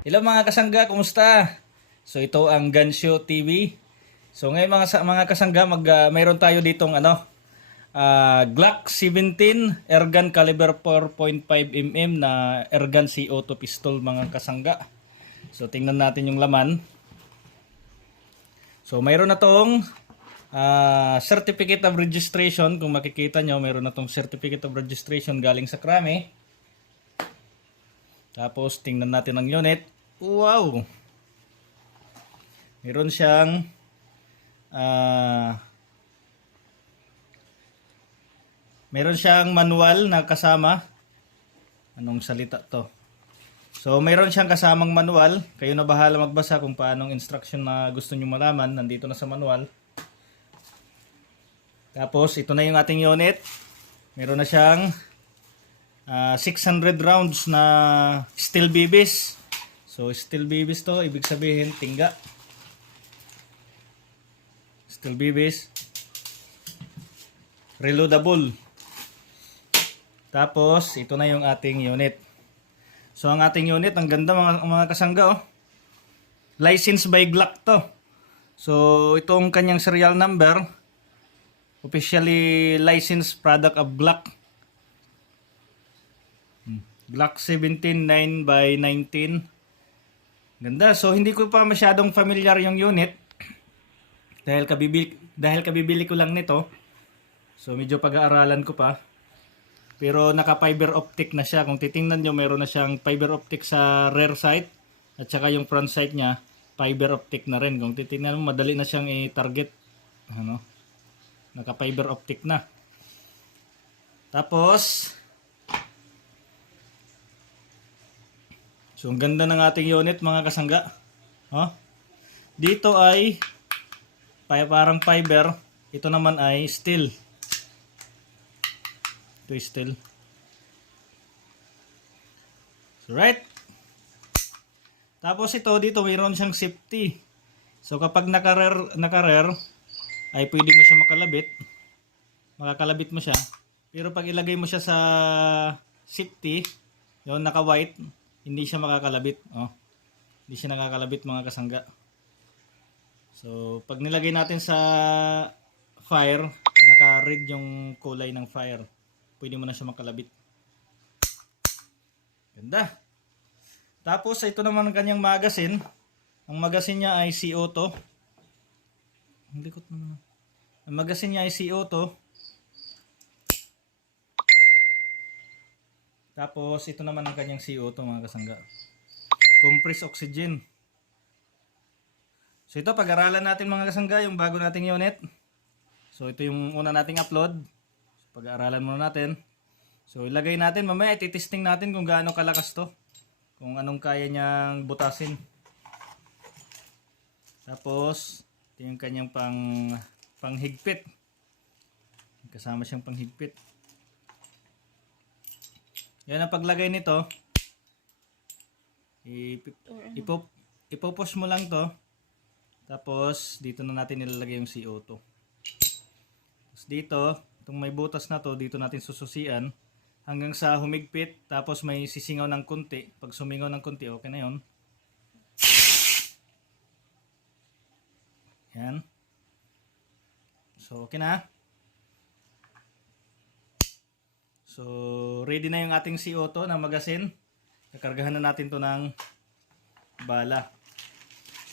Hello mga kasangga, kumusta? So ito ang Gansyo TV. So ngayon mga kasangga, mayroon tayo ditong Glock 17 airgun caliber 4.5 mm na airgun CO2 pistol mga kasangga. So tingnan natin yung laman. So mayroon na tong certificate of registration. Kung makikita nyo, mayroon na tong certificate of registration galing sa Krame. Tapos tingnan natin ang unit. Wow! Meron siyang manual na kasama. Anong salita to? So meron siyang kasamang manual. Kayo na bahala magbasa kung paanong instruction na gusto niyo malaman. Nandito na sa manual. Tapos ito na yung ating unit. Meron na siyang 600 rounds na steel BBs. So steel BBs to, ibig sabihin tingga. Steel BBs. Reloadable. Tapos ito na yung ating unit. So ang ating unit, ang ganda mga kasangga oh. Licensed by Glock to. So itong kanyang serial number, officially licensed product of Glock. Glock 17 9x19. Ganda. So hindi ko pa masyadong familiar yung unit. Dahil kabibili ko lang nito. So medyo pag-aaralan ko pa. Pero naka fiber optic na siya. Kung titingnan nyo, meron na siyang fiber optic sa rear sight. At saka yung front sight niya, fiber optic na rin. Kung titingnan mo, madali na siyang i-target. Naka fiber optic na. Tapos so, ang ganda ng ating unit mga kasangga. Dito ay parang fiber. Ito naman ay steel. Ito ay steel. So, right. Tapos dito mayroon siyang safety. So, kapag naka-rear, ay pwede mo siya makalabit. Makakalabit mo siya. Pero pag ilagay mo siya sa safety, yung naka-white, hindi siya makakalabit. Hindi siya nakakalabit mga kasangga. So, pag nilagay natin sa fire, naka-red yung kulay ng fire. Pwede mo na siya makalabit. Ganda. Tapos, ito naman ang kanyang magazine. Ang magazine niya ay CO2. Ang likot naman. Ang magazine niya ay CO2. Tapos, ito naman ang kanyang CO2 mga kasangga. Compressed oxygen. So, ito, pag-aralan natin mga kasangga, yung bago nating unit. So, ito yung una nating upload. So, pag-aralan muna natin. So, ilagay natin. Mamaya, ititesting natin kung gaano kalakas to. Kung anong kaya niyang butasin. Tapos, ito yung kanyang panghigpit. Kasama siyang panghigpit. Yan ang paglagay nito. Ipopush mo lang to. Tapos dito na natin nilalagay yung CO2. Tapos dito, itong may butas na to, dito natin sususian hanggang sa humigpit. Tapos may sisingaw ng konti. Pag sumingaw ng konti, okay na yun. Yan. So okay na. So, ready na yung ating CO2 na magazine. Kakargahan na natin to ng bala.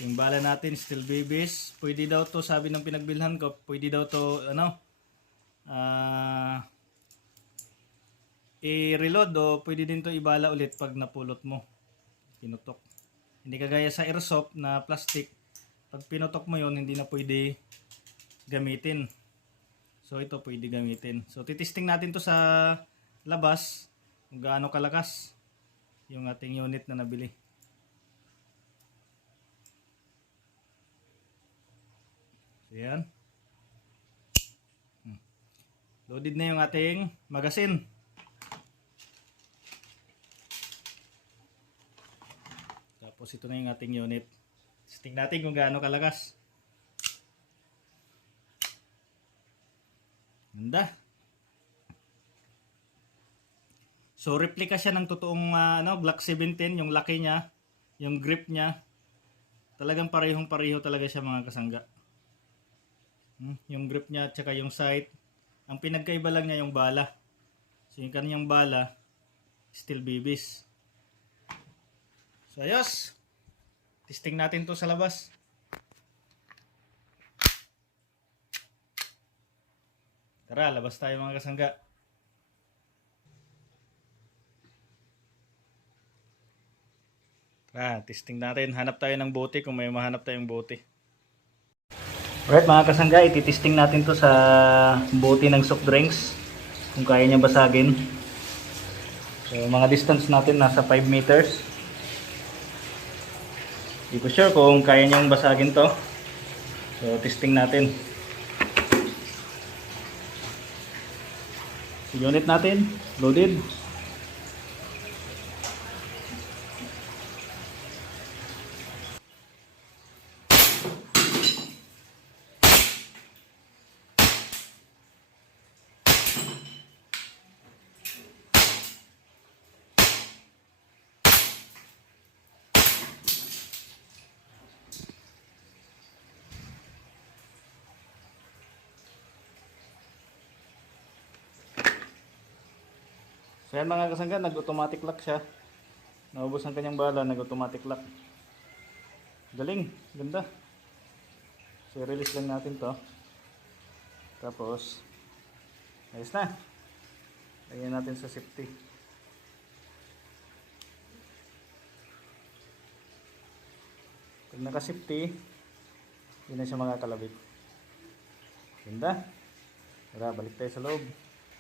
Yung bala natin, steel BBs. Pwede daw to, sabi ng pinagbilhan ko, pwede daw to, i-reload o pwede din to ibala ulit pag napulot mo. Pinutok. Hindi kagaya sa airsoft na plastic. Pag pinutok mo yon hindi na pwede gamitin. So ito pwede gamitin. So titesting natin to sa labas kung gaano kalakas yung ating unit na nabili. So yan. Loaded na yung ating magazine. Tapos ito na yung ating unit. Testing natin kung gaano kalakas. Ganda. So replica siya ng totoong Glock 17, yung laki niya. yung grip niya, talagang parehong-pareho talaga siya mga kasangga. Yung grip niya at saka yung sight. Ang pinagkaiba lang niya yung bala. So yung kanyang bala, steel bibis. So ayos, testing natin to sa labas. Tara, labas tayo mga kasangga. Tara, testing natin. Hanap tayo ng bote kung may mahanap tayong bote. Alright mga kasangga, ititesting natin to sa bote ng soft drinks. Kung kaya niya basagin. So mga distance natin nasa 5 meters. Hindi ko sure kung kaya niyang basagin to. So testing natin. Unit natin, loaded. So yan mga kasangga, nag-automatic lock siya. Naubos ang kanyang bala, nag-automatic lock. Galing, ganda. So release lang natin to. Tapos, ayos na. Lagyan natin sa safety. Pag naka-safety, hindi na siya makakalabit. Ganda. Tara, balik tayo sa loob.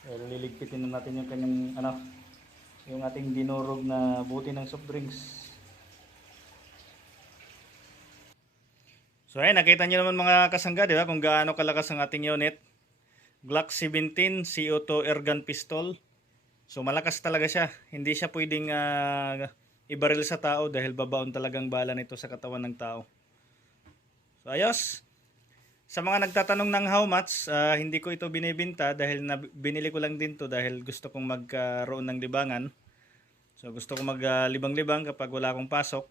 Liligpitin na natin yung kanyang yung ating dinurog na buti ng soft drinks. So ayun, nakita niyo naman mga kasangga, di ba, kung gaano kalakas ang ating unit. Glock 17 CO2 airgun pistol. So malakas talaga siya. Hindi siya pwedeng ibaril sa tao dahil babaon talagang bala nito sa katawan ng tao. So ayos. Sa mga nagtatanong ng how much, hindi ko ito binibenta dahil binili ko lang din to dahil gusto kong magkaroon ng libangan. So gusto kong maglibang-libang kapag wala akong pasok.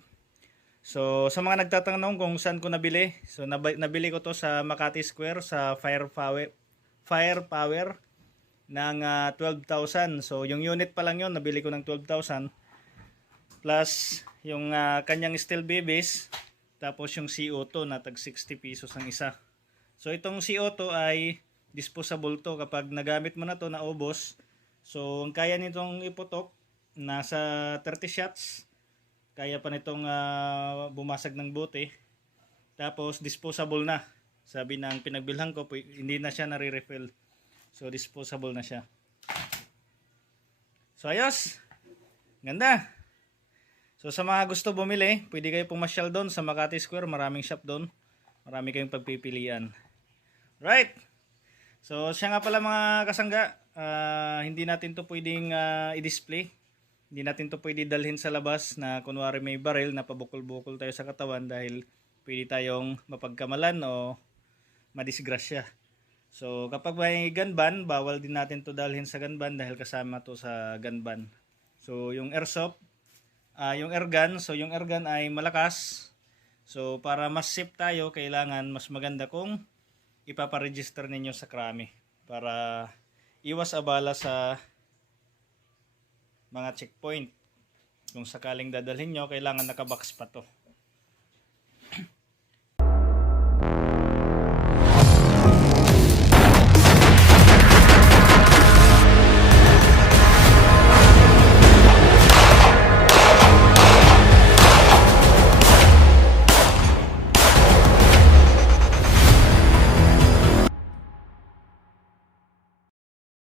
So sa mga nagtatanong kung saan ko nabili, so nabili ko to sa Makati Square sa Firepower ng 12,000. So yung unit pa lang yon nabili ko ng 12,000 plus yung kanyang steel bibis, tapos yung CO2 na tag 60 pesos ang isa. So itong CO2 ay disposable to kapag nagamit mo na to na ubos. So ang kaya nitong iputok nasa 30 shots. Kaya pa nitong bumasag ng bote. Tapos disposable na. Sabi ng pinagbilhan ko, hindi na siya nare-refill. So disposable na siya. So ayos. Ganda. So sa mga gusto bumili, pwede kayo pumasyal doon sa Makati Square. Maraming shop doon. Marami kayong pagpipilian. Right. So siya nga pala mga kasangga, hindi natin to pwedeng i-display. Hindi natin to pwede dalhin sa labas na kunwari may baril na pabukol-bukol tayo sa katawan dahil pwede tayong mapagkamalan o madisgrasya. So kapag may gun ban, bawal din natin to dalhin sa gun ban dahil kasama to sa gun ban. So yung airsoft, yung airgun, so yung airgun ay malakas. So para mas safe tayo, kailangan mas maganda kung ipaparegister ninyo sa krami para iwas abala sa mga checkpoint. Kung sakaling dadalhin nyo, kailangan nakabox pa to.